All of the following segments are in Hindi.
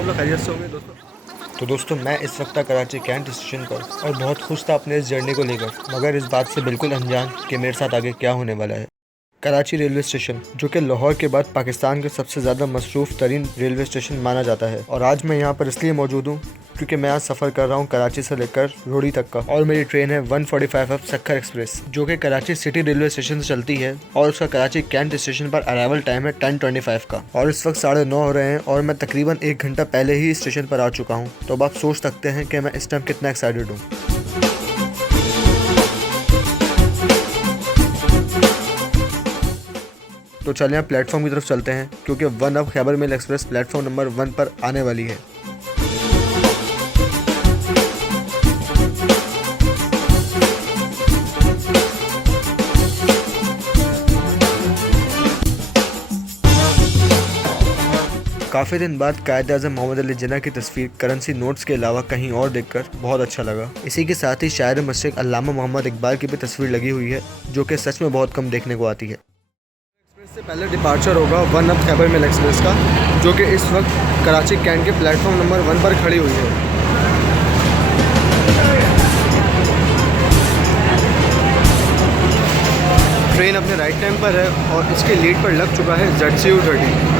आप लोग खैरियत से होंगे दोस्तों। तो दोस्तों मैं इस वक्त था कराची कैंट स्टेशन पर और बहुत खुश था अपने इस जर्नी को लेकर, मगर इस बात से बिल्कुल अनजान कि मेरे साथ आगे क्या होने वाला है। कराची रेलवे स्टेशन, जो कि लाहौर के बाद पाकिस्तान का सबसे ज़्यादा मसरूफ़ तरीन रेलवे स्टेशन माना जाता है, और आज मैं यहाँ पर इसलिए मौजूद हूँ क्योंकि मैं आज सफ़र कर रहा हूँ कराची से लेकर रोड़ी तक का, और मेरी ट्रेन है 145 अब सक्खर एक्सप्रेस, जो कि कराची सिटी रेलवे स्टेशन से चलती है, और उसका कराची कैंट स्टेशन पर अराइवल टाइम है 10:25 का, और इस वक्त 9:30 हो रहे हैं और मैं तकरीबन 1 घंटा पहले ही स्टेशन पर आ चुका हूँ। तो अब आप सोच सकते हैं कि मैं इस टाइम कितना एक्साइटेड हूँ। तो चलिए आप प्लेटफॉर्म की तरफ चलते हैं, क्योंकि वन अब Khyber Mail Express platform number 1 पर आने वाली है। काफ़ी दिन बाद कायद आज़म मोहम्मद अली जिन्ना की तस्वीर करेंसी नोट्स के अलावा कहीं और देखकर बहुत अच्छा लगा। इसी के साथ ही शायर मशरिक़ अल्लामा मोहम्मद इकबाल की भी तस्वीर लगी हुई है, जो कि सच में बहुत कम देखने को आती है। एक्सप्रेस से पहले डिपार्चर होगा वन अब खैबर मेल एक्सप्रेस का, जो कि इस वक्त कराची कैंट के प्लेटफॉर्म नंबर 1 पर खड़ी हुई है। ट्रेन अपने राइट टाइम पर है और इसके लीड पर लग चुका है ZCU30।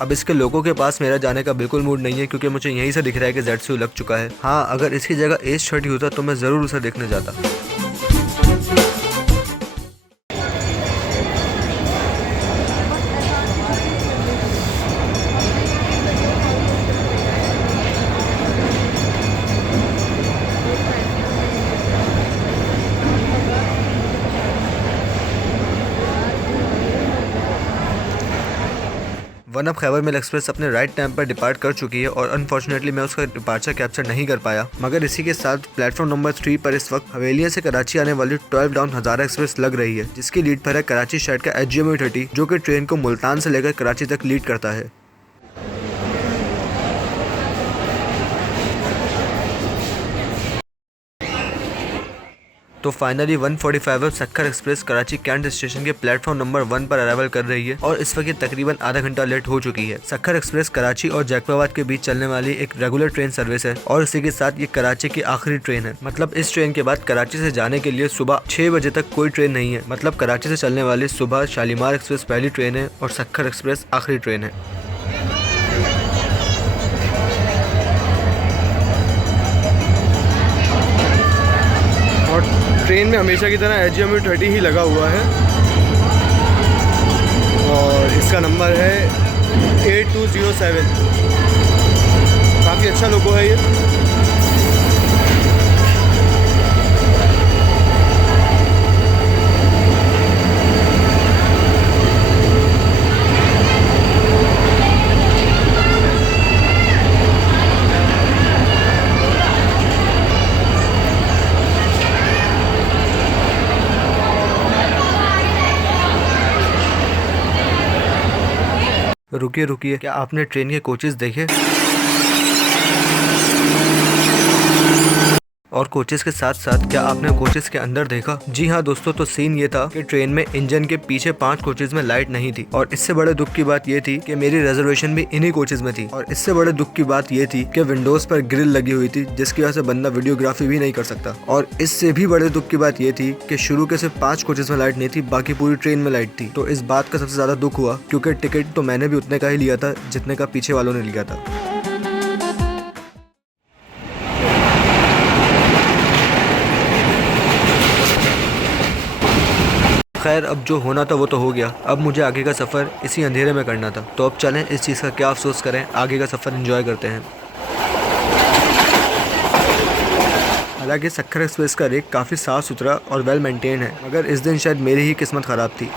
अब इसके लोगों के पास मेरा जाने का बिल्कुल मूड नहीं है, क्योंकि मुझे यहीं से दिख रहा है कि ZCU लग चुका है। हाँ, अगर इसकी जगह H30 होता तो मैं ज़रूर उसे देखने जाता। वन अब खैबर मेल एक्सप्रेस अपने राइट टाइम पर डिपार्ट कर चुकी है, और अनफॉर्चुनेटली मैं उसका डिपार्चर कैप्चर नहीं कर पाया। मगर इसी के साथ प्लेटफॉर्म नंबर 3 पर इस वक्त हवेलिया से कराची आने वाली 12 डाउन हज़ारा एक्सप्रेस लग रही है, जिसकी लीड पर है कराची शहर का HGMU30, जो कि ट्रेन को मुल्तान से लेकर कराची तक लीड करता है। तो finally 145 Sukkur Express Karachi Cantt station के प्लेटफॉर्म नंबर 1 पर अराइवल कर रही है, और इस वक्त ये तकरीबन आधा घंटा लेट हो चुकी है। सक्खर एक्सप्रेस कराची और जैकबाबाद के बीच चलने वाली एक रेगुलर ट्रेन सर्विस है, और इसी के साथ ये कराची की आखिरी ट्रेन है। मतलब इस ट्रेन के बाद कराची से जाने के लिए सुबह 6 बजे तक कोई ट्रेन नहीं है। मतलब कराची से चलने वाली सुबह शालीमार एक्सप्रेस पहली ट्रेन है और सक्खर एक्सप्रेस आखिरी ट्रेन है। और ट्रेन में हमेशा की तरह HGMU30 ही लगा हुआ है, और इसका नंबर है 8207। काफ़ी अच्छा लोगो है ये। रुकिए रुकिए, क्या आपने ट्रेन के कोचेस देखे? और कोचेस के साथ साथ क्या आपने कोचेस के अंदर देखा? जी हाँ दोस्तों, तो सीन ये था कि ट्रेन में इंजन के पीछे 5 कोचेस में लाइट नहीं थी, और इससे बड़े दुख की बात ये थी कि मेरी रिजर्वेशन भी इन्हीं कोचेस में थी, और इससे बड़े दुख की बात ये थी कि विंडोज पर ग्रिल लगी हुई थी, जिसकी वजह से बंदा वीडियोग्राफी भी नहीं कर सकता। और इससे भी बड़े दुख की बात ये थी कि शुरू के सिर्फ 5 कोचेस में लाइट नहीं थी, बाकी पूरी ट्रेन में लाइट थी। तो इस बात का सबसे ज्यादा दुख हुआ, क्योंकि टिकट तो मैंने भी उतने का ही लिया था जितने का पीछे वालों ने लिया था। खैर, अब जो होना था वो तो हो गया। अब मुझे आगे का सफ़र इसी अंधेरे में करना था। तो अब चलें, इस चीज़ का क्या अफसोस करें, आगे का सफ़र एंजॉय करते हैं। हालांकि सक्खर एक्सप्रेस का रेक काफ़ी साफ़ सुथरा और वेल मेंटेन है, मगर इस दिन शायद मेरी ही किस्मत ख़राब थी।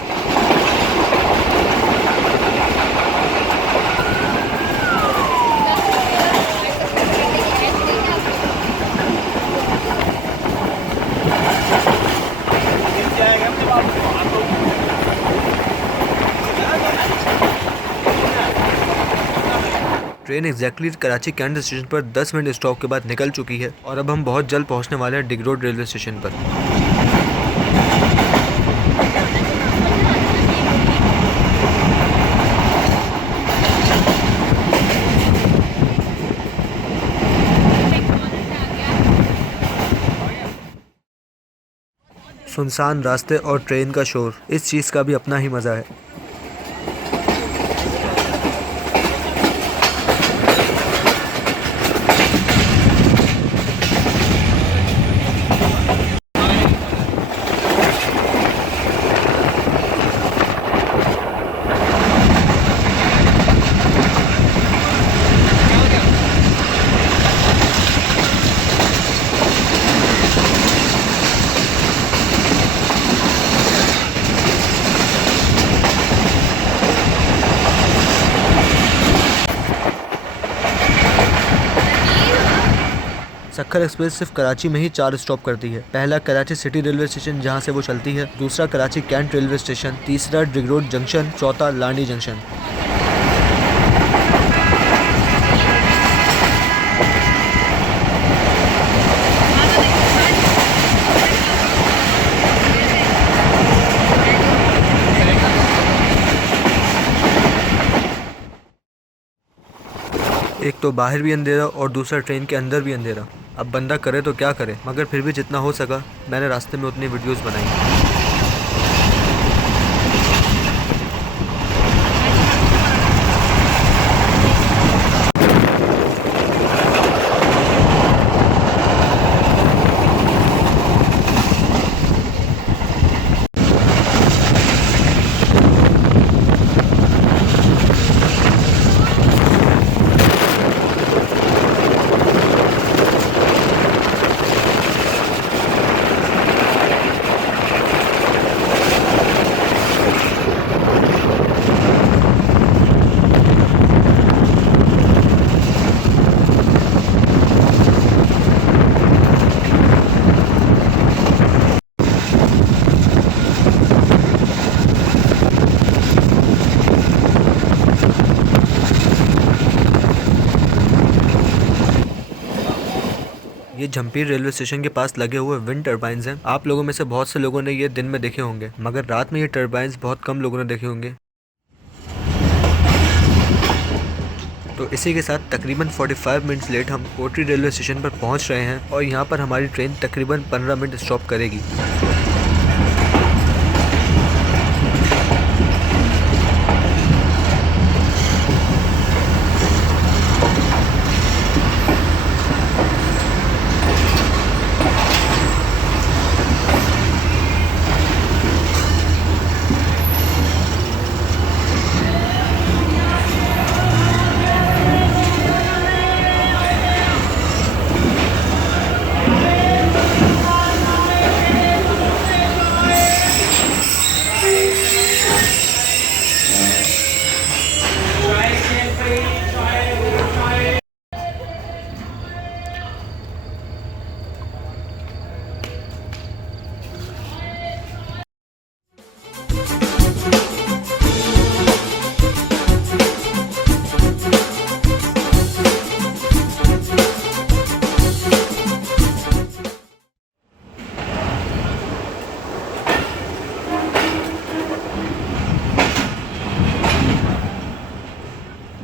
Train exactly Karachi Cantt station पर 10 मिनट स्टॉप के बाद निकल चुकी है, और अब हम बहुत जल्द पहुंचने वाले हैं डिग रोड रेलवे स्टेशन पर। सुनसान रास्ते और ट्रेन का शोर, इस चीज़ का भी अपना ही मज़ा है। सक्खर एक्सप्रेस सिर्फ कराची में ही 4 स्टॉप करती है। पहला कराची सिटी रेलवे स्टेशन जहां से वो चलती है, दूसरा कराची कैंट रेलवे स्टेशन, तीसरा ड्रिग रोड जंक्शन, चौथा लांडी जंक्शन। एक तो बाहर भी अंधेरा और दूसरा ट्रेन के अंदर भी अंधेरा। अब बंदा करे तो क्या करे, मगर फिर भी जितना हो सका मैंने रास्ते में उतनी वीडियोस बनाई। ये झंपीर रेलवे स्टेशन के पास लगे हुए विंड टर्बाइंस हैं। आप लोगों में से बहुत से लोगों ने ये दिन में देखे होंगे, मगर रात में ये टर्बाइंस बहुत कम लोगों ने देखे होंगे। तो इसी के साथ तकरीबन 45 मिनट्स लेट हम कोटरी रेलवे स्टेशन पर पहुंच रहे हैं और यहाँ पर हमारी ट्रेन तकरीबन 15 मिनट स्टॉप करेगी।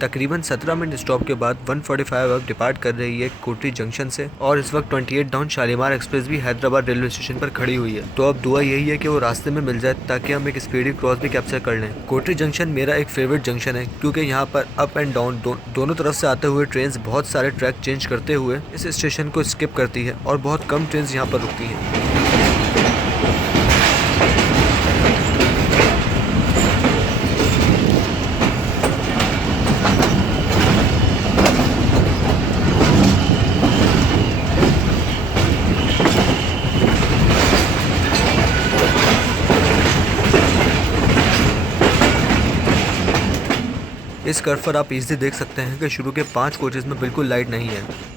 तकरीबन 17 मिनट स्टॉप के बाद 145 अब डिपार्ट कर रही है कोटरी जंक्शन से और इस वक्त 28 डाउन शालीमार एक्सप्रेस भी हैदराबाद रेलवे स्टेशन पर खड़ी हुई है। तो अब दुआ यही है कि वो रास्ते में मिल जाए ताकि हम एक स्पीडी क्रॉस भी कैप्चर कर लें। कोटरी जंक्शन मेरा एक फेवरेट जंक्शन है क्योंकि यहाँ पर अप एंड डाउन दोनों तरफ से आते हुए ट्रेन बहुत सारे ट्रैक चेंज करते हुए इस स्टेशन को स्किप करती है और बहुत कम ट्रेन यहाँ पर रुकती हैं। इस कर्व पर आप इजीली देख सकते हैं कि शुरू के 5 कोचेज में बिल्कुल लाइट नहीं है।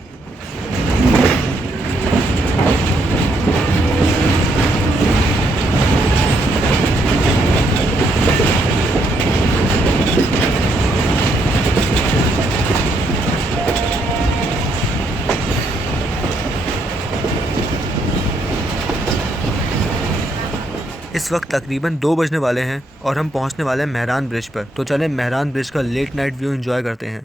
इस वक्त तकरीबन 2 बजने वाले हैं और हम पहुंचने वाले हैं मेहरान ब्रिज पर। तो चलें मेहरान ब्रिज का लेट नाइट व्यू एंजॉय करते हैं।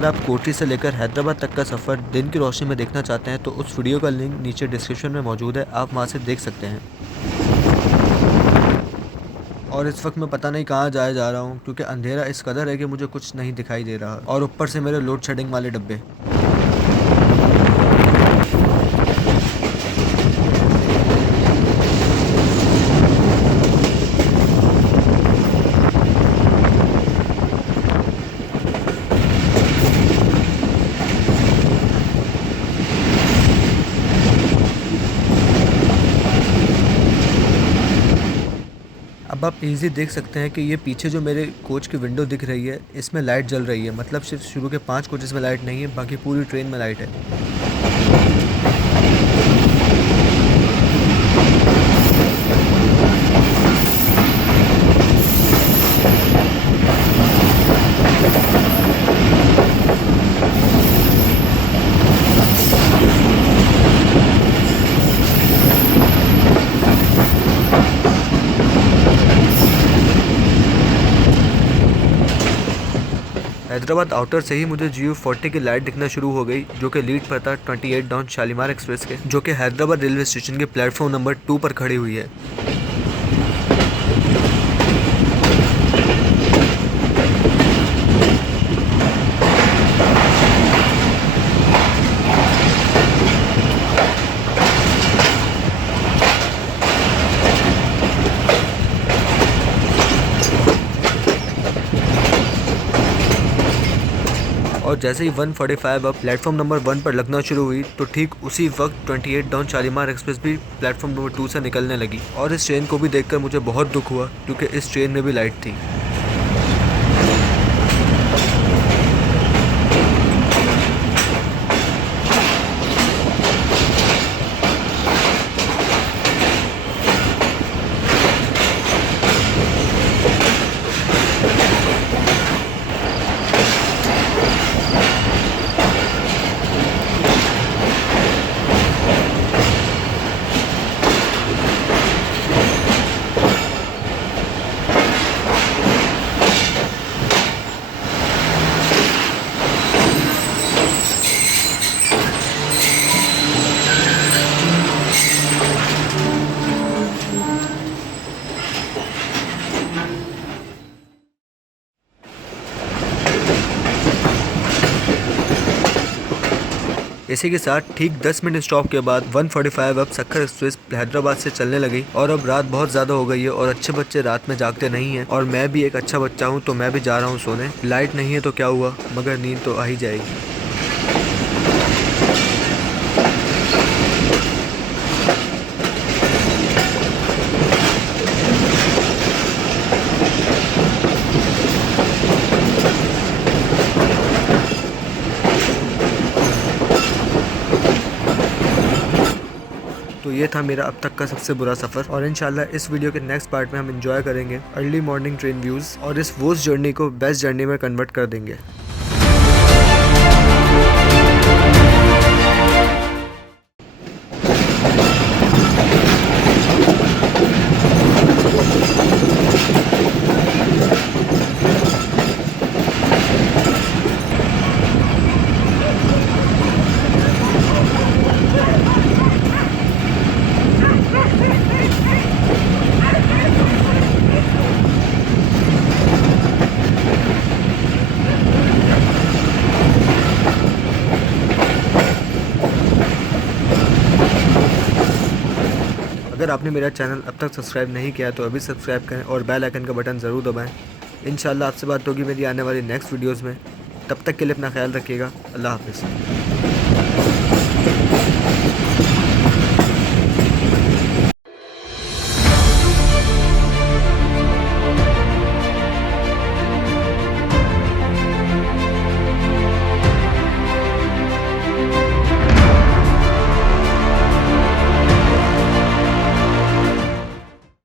अगर आप कोठी से लेकर हैदराबाद तक का सफ़र दिन की रोशनी में देखना चाहते हैं तो उस वीडियो का लिंक नीचे डिस्क्रिप्शन में मौजूद है, आप वहां से देख सकते हैं। और इस वक्त मैं पता नहीं कहाँ जा रहा हूँ क्योंकि अंधेरा इस कदर है कि मुझे कुछ नहीं दिखाई दे रहा और ऊपर से मेरे लोड शेडिंग वाले डब्बे। अब आप इजी देख सकते हैं कि ये पीछे जो मेरे कोच की विंडो दिख रही है इसमें लाइट जल रही है, मतलब सिर्फ शुरू के 5 कोचेस में लाइट नहीं है, बाकी पूरी ट्रेन में लाइट है। हैदराबाद आउटर से ही मुझे GU40 की लाइट दिखना शुरू हो गई, जो कि लीड पर था 28 डाउन शालीमार एक्सप्रेस के, जो कि हैदराबाद रेलवे स्टेशन के प्लेटफॉर्म नंबर 2 पर खड़ी हुई है। और जैसे ही 145 अब प्लेटफॉर्म नंबर 1 पर लगना शुरू हुई तो ठीक उसी वक्त 28 डाउन शालीमार एक्सप्रेस भी प्लेटफॉर्म नंबर 2 से निकलने लगी। और इस ट्रेन को भी देखकर मुझे बहुत दुख हुआ क्योंकि इस ट्रेन में भी लाइट थी। इसी के साथ ठीक 10 मिनट स्टॉप के बाद 145 अब सक्खर एक्सप्रेस हैदराबाद से चलने लगी। और अब रात बहुत ज़्यादा हो गई है और अच्छे बच्चे रात में जागते नहीं हैं, और मैं भी एक अच्छा बच्चा हूँ तो मैं भी जा रहा हूँ सोने। लाइट नहीं है तो क्या हुआ, मगर नींद तो आ ही जाएगी। तो ये था मेरा अब तक का सबसे बुरा सफ़र, और इंशाल्लाह इस वीडियो के नेक्स्ट पार्ट में हम एंजॉय करेंगे अर्ली मॉर्निंग ट्रेन व्यूज़ और इस वर्स्ट जर्नी को बेस्ट जर्नी में कन्वर्ट कर देंगे। अगर आपने मेरा चैनल अब तक सब्सक्राइब नहीं किया तो अभी सब्सक्राइब करें और बेल आइकन का बटन ज़रूर दबाएं। इंशाल्लाह आपसे बात होगी मेरी आने वाली नेक्स्ट वीडियोस में। तब तक के लिए अपना ख्याल रखिएगा। अल्लाह हाफ़िज़।